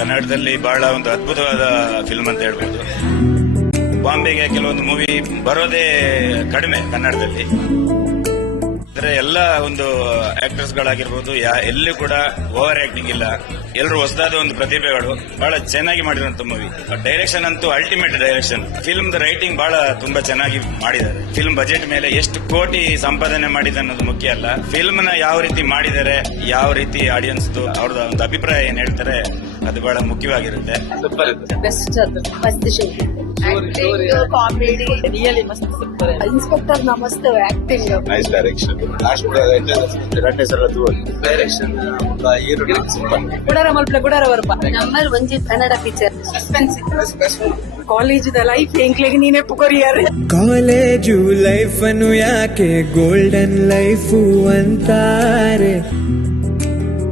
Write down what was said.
ಕನ್ನಡದಲ್ಲಿ ಬಹಳ ಒಂದು ಅದ್ಭುತವಾದ ಫಿಲ್ಮ್ ಅಂತ ಹೇಳ್ಬೋದು. ಬಾಂಬೆಗೆ ಕೆಲವೊಂದು ಮೂವಿ ಬರೋದೇ ಕಡಿಮೆ ಕನ್ನಡದಲ್ಲಿ. ಅಂದ್ರೆ ಎಲ್ಲ ಒಂದು ಆಕ್ಟರ್ಸ್ ಗಳಾಗಿರ್ಬೋದು, ಎಲ್ಲೂ ಕೂಡ ಓವರ್ ಆಕ್ಟಿಂಗ್ ಇಲ್ಲ. ಎಲ್ಲರೂ ಹೊಸದಾದ ಒಂದು ಪ್ರತಿಭೆಗಳು. ಬಹಳ ಚೆನ್ನಾಗಿ ಮಾಡಿರುವಂತ ಮೂವಿ. ಡೈರೆಕ್ಷನ್ ಅಂತೂ ಅಲ್ಟಿಮೇಟ್ ಡೈರೆಕ್ಷನ್. ಫಿಲ್ಮ್ ರೈಟಿಂಗ್ ಬಹಳ ತುಂಬಾ ಚೆನ್ನಾಗಿ ಮಾಡಿದ್ದಾರೆ. ಫಿಲ್ಮ್ ಬಜೆಟ್ ಮೇಲೆ ಎಷ್ಟು ಕೋಟಿ ಸಂಪಾದನೆ ಮಾಡಿದೆ ಅನ್ನೋದು ಮುಖ್ಯ ಅಲ್ಲ, ಫಿಲ್ಮ್ ನ ಯಾವ ರೀತಿ ಮಾಡಿದ್ದಾರೆ, ಯಾವ ರೀತಿ ಆಡಿಯನ್ಸ್ ಅವ್ರದ್ದು ಒಂದು ಅಭಿಪ್ರಾಯ ಏನ್ ಹೇಳ್ತಾರೆ ಅದು ಬಹಳ ಮುಖ್ಯವಾಗಿರುತ್ತೆ. ಬೆಸ್ಟ್ ಅದು ಮಸ್ತ್ ಕಾಮಿಡಿ ರಿಯಲಿ ಮಸ್ತ್ ಸೂಪರ್. ಇನ್ಸ್ಪೆಕ್ಟರ್ ನ ಮಸ್ತ್ ಆಕ್ಟಿಂಗ್, ನೈಸ್ ಡೈರೆಕ್ಷನ್, ಡೈರೆಕ್ಷನ್ ಗುಡರ ವರ್ಪ ನಂಬರ್ ಒಂಜಿ ಕನ್ನಡ ಪಿಕ್ಚರ್. ಸಸ್ಪೆನ್ಸ್ ಕಾಲೇಜದ ಲೈಫ್ ಎಂಕ್ಲೆಗೆ ನೀನೆ ಪುಕೊರಿಯಾರೆ. ಕಾಲೇಜು ಲೈಫ್ ಅನ್ನು ಯಾಕೆ ಗೋಲ್ಡನ್ ಲೈಫು ಅಂತಾರೆ.